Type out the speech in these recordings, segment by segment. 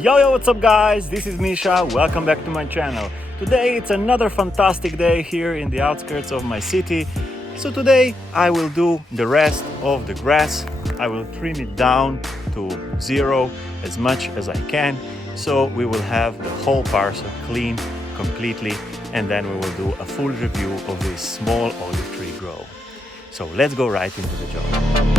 Yo, what's up guys? This is Misha. Welcome back to my channel. Today it's another fantastic day here in the outskirts of my city. So today I will do the rest of the grass. I will trim it down to zero as much as I can. So we will have the whole parcel clean completely, and then we will do a full review of this small olive tree grow. So let's go right into the job.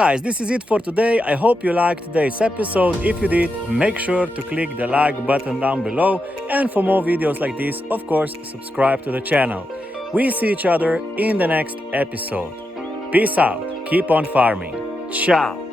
guys, this is it for today. I hope you liked today's episode. If you did, make sure to click the like button down below, and for more videos like this, of course, subscribe to the channel. We see each other in the next episode. Peace out, keep on farming. Ciao!